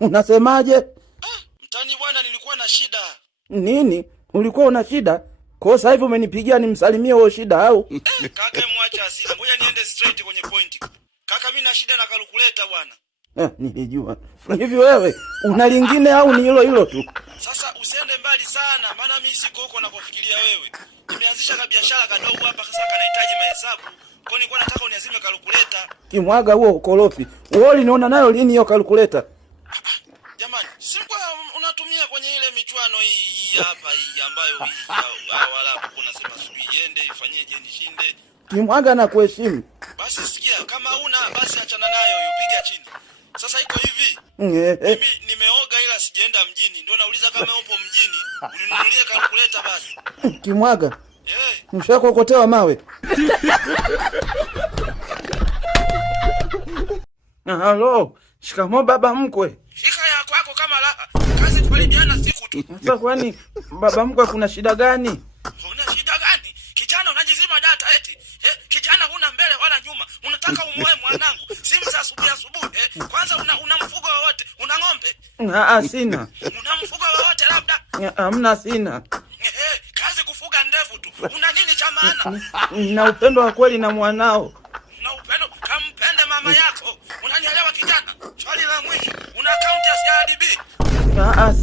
Unasemaje? Mtani bwana, nilikuwa na shida. Nini? Ulikuwa una shida? Kwa sasa hivi umenipigia nimsalimie wewe shida au? Kaka mwache asili. Ngoja niende straight kwenye point. Kaka mimi na shida na calculator bwana. Nilijua. Hivi wewe una lingine au ni hilo tu? Sasa usiende mbali sana, maana mimi siko huko nakofikiria wewe. Nimeanzisha biashara kadogo hapa sasa kanahitaji mahesabu. Kwa hiyo nilikuwa nataka uniazime calculator. Kimwaga huo ukorofi. Wewe uliniona nayo lini hiyo calculator? Jamani, sikuwa unatumia kwenye ile michuano hii hapa hii ambayo wala kuna sema sijui iende ifanyeje nishinde. Kimwaga na kuheshimu. Basi sikia, kama una basi achana nayo hiyo, piga chini. Sasa iko hivi. Mimi nimeoga ila sijaenda mjini. Ndio nauliza kama upo mjini, uninunulie calculator basi. Kimwaga. Mshakokotewa mawe. Halo, shikamoo baba mkwe. Shika ya kwako kama raha. Kazi tupalidiana siku tu. Sasa kwani baba mkwe kuna shida gani? Una shida gani? Kijana unajizima data eti. Kijana huna mbele wala nyuma. Unataka umoe mwanangu. Simu za asubuhi. Kwanza una mfugo wowote? Una ng'ombe? Sina. Una mfugo wowote labda? Hamna, sina. Kazi kufuga ndevu tu. Una nini cha maana? Na upendo wa kweli na mwanao. Na upendo kampende mama yako. Unanielewa kijana? Swali la mwisho. Una account ya CRDB?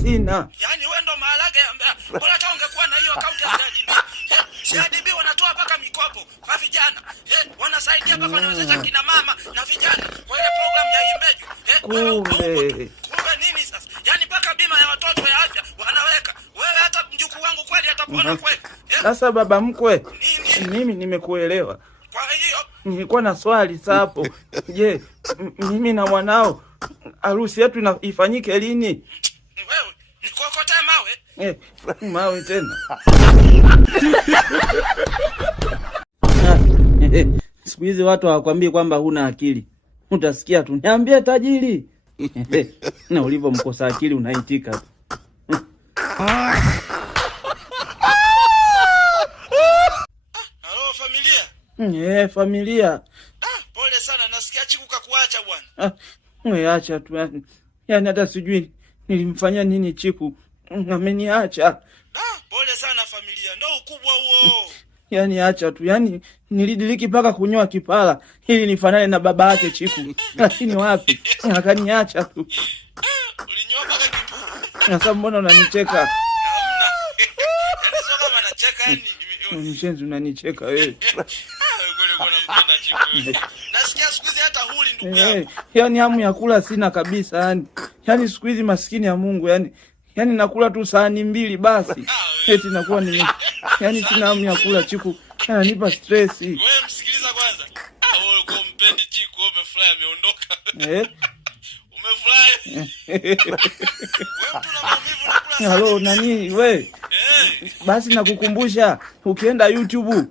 Sina. Yaani wewe ndo maharage ya mbea. Bora hata ungekuwa na hiyo account ya CRDB. CRDB wanatoa paka mikopo kwa vijana. Wanasaidia paka wanawezesha kina mama na vijana kwa ile program ya Imbeju. Kumbe nini sasa? Yaani paka bima ya watoto ya afya wanaweka. Wewe hata mjukuu wangu kweli atapona kweli. Sasa baba mkwe, mimi nimekuelewa. Kwa hiyo nilikuwa na swali sapo. Je, mimi na mwanao harusi yetu ifanyike lini? Wewe nikokote mawe? Mawe tena. Siku hizi watu hawakwambii kwamba huna akili. Utasikia tu niambie tajiri. Na ulivyo mkosa akili unaitika tu. Halo familia? Familia. Pole sana, nasikia Chiku kakuacha bwana. Acha tu yani hata sijui nilimfanyia nini Chiku. Ameniacha. Pole sana familia, ndio ukubwa huo. Yani acha tu, yani nilidiliki paka kunyoa kipara ili nifanane na baba yake Chiku. Lakini wapi? Akaniacha tu. Ulinyoa paka kipara. Sasa mbona unanicheka? Hamna. Yaani sio kama nacheka yani. Mshenzi unanicheka wewe. Wewe unampenda Chiku. Nasikia siku hizi hata huli ndugu yangu. Yani hamu ya kula sina kabisa yani. Yani siku hizi maskini ya Mungu yani nakula tu sahani mbili basi. Eti nakuwa yani sina hamu ya kula. Chiku ananipa stress. Wewe msikiliza kwanza. Wewe uko mpendi Chiku, umefurahi ameondoka. Umefurahi. Wewe tuna maumivu na kula. Halo nani wewe? Basi nakukumbusha ukienda YouTube